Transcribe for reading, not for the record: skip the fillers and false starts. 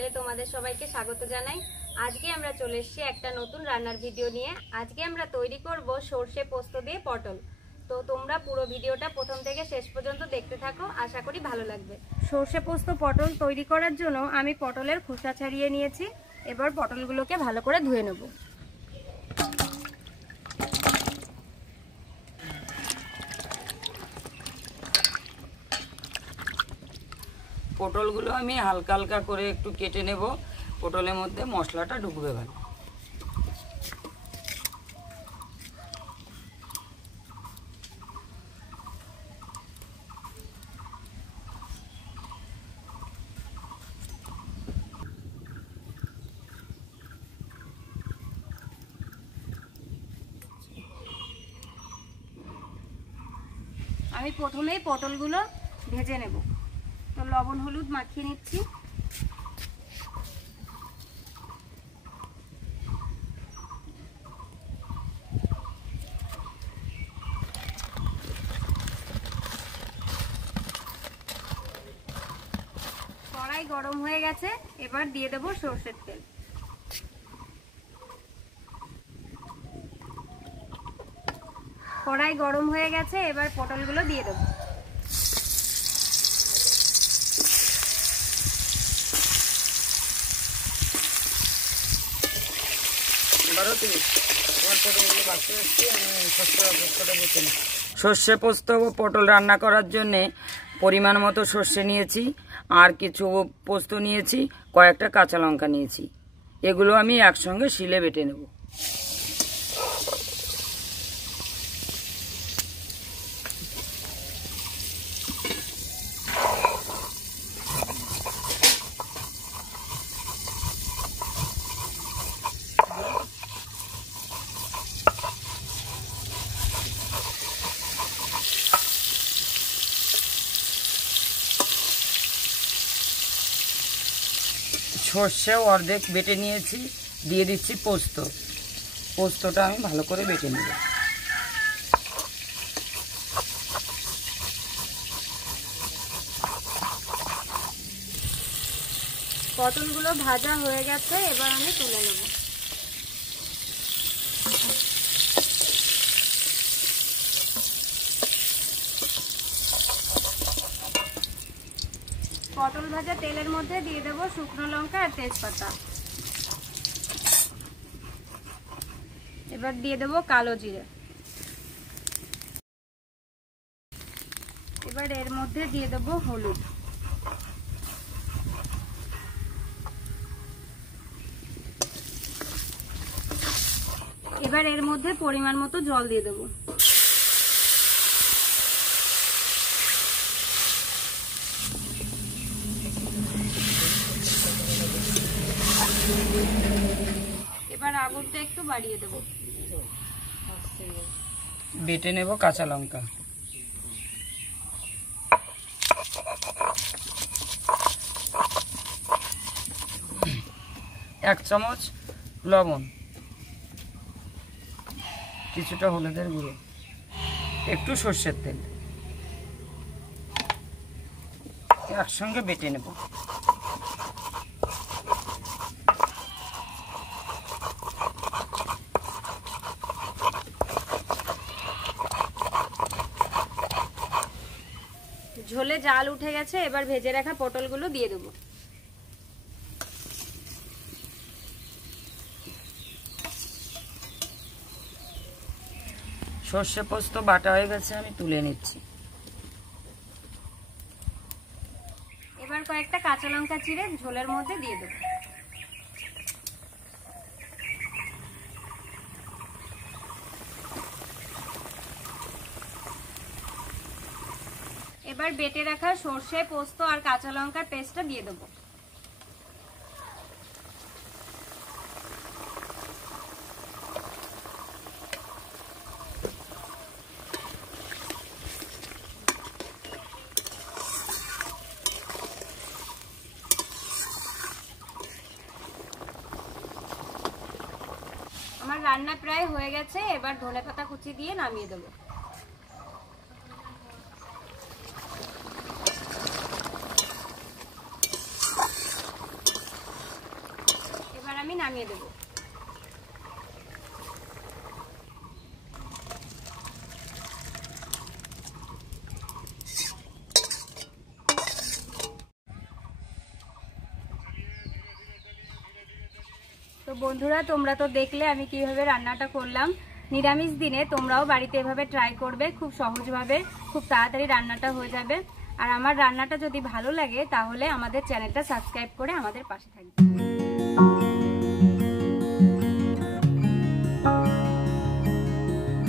চ্যানেলে তোমাদের সবাইকে স্বাগত জানাই। আজকে আমরা চলে এসেছি একটা নতুন রান্নার ভিডিও নিয়ে। আজকে আমরা তৈরি করব সরষে পোস্ত দিয়ে পটল। তো তোমরা পুরো ভিডিওটা প্রথম থেকে শেষ পর্যন্ত দেখতে থাকো, আশা করি ভালো লাগবে। সরষে পোস্ত পটল তৈরি করার জন্য আমি পটলের খোসা ছাড়িয়ে নিয়েছি। এবার পটলগুলোকে ভালো করে ধুয়ে নেব। পটলগুলো আমি হালকা হালকা করে একটু কেটে নেব। পটলের মধ্যে মশলাটা ঢুকবে ভালো। আমি প্রথমেই পটলগুলো ভেজে নেব। তো লবণ হলুদ মাখিয়ে নিচ্ছি। কড়াই গরম হয়ে গেছে, এবার দিয়ে দেব সরষের তেল। কড়াই গরম হয়ে গেছে, এবার পটলগুলো দিয়ে দেব। সর্ষে পোস্ত পটল রান্না করার জন্য পরিমাণ মতো সর্ষে নিয়েছি, আর কিছু পোস্ত নিয়েছি, কয়েকটা কাঁচা লঙ্কা নিয়েছি। এগুলো আমি একসঙ্গে শিলে বেটে নেব। সর্ষেও অর্ধেক বেটে নিয়েছি, দিয়ে দিচ্ছি পোস্ত। পোস্তটা আমি ভালো করে বেটে নেব। পটলগুলো ভাজা হয়ে গেছে, এবার আমি তুলে নেব। পটল ভাজা তেলের মধ্যে দিয়ে দেব শুকনো লঙ্কা আর তেজপাতা। এবার দিয়ে দেব কালো জিরে। এবার এর মধ্যে দিয়ে দেব হলুদ। এবার এর মধ্যে পরিমাণ মতো জল দিয়ে দেব। এবার আগুনটা একটু বাড়িয়ে দেব। বেটে নেব কাঁচা লঙ্কা। এক চামচ লবণ, কিছুটা হলুদের গুঁড়ো, একটু সর্ষের তেল, একসঙ্গে বেটে নেব। ঝোলে জাল উঠে গেছে, এবার ভেজে রাখা পটলগুলো দিয়ে দেব। সর্ষে পোস্ত বাটা হয়ে গেছে, আমি তুলে নিচ্ছি। এবার কয়েকটা কাঁচা লঙ্কা চিড়ে ঝোলের মধ্যে দিয়ে দেব। এবার বেটে রাখা সর্ষে পোস্ত আর কাঁচা লঙ্কার পেস্টটা দিয়ে দেব। আমার রান্না প্রায় হয়ে গেছে, এবার ধনেপাতা কুচি দিয়ে নামিয়ে দেব। নামিয়ে দেবো। তো বন্ধুরা, তোমরা তো দেখলে আমি কিভাবে রান্নাটা করলাম। নিরামিষ দিনে তোমরাও বাড়িতে এভাবে ট্রাই করবে, খুব সহজভাবে, খুব তাড়াতাড়ি রান্নাটা হয়ে যাবে। আর আমার রান্নাটা যদি ভালো লাগে তাহলে আমাদের চ্যানেলটা সাবস্ক্রাইব করে আমাদের পাশে থাকবে।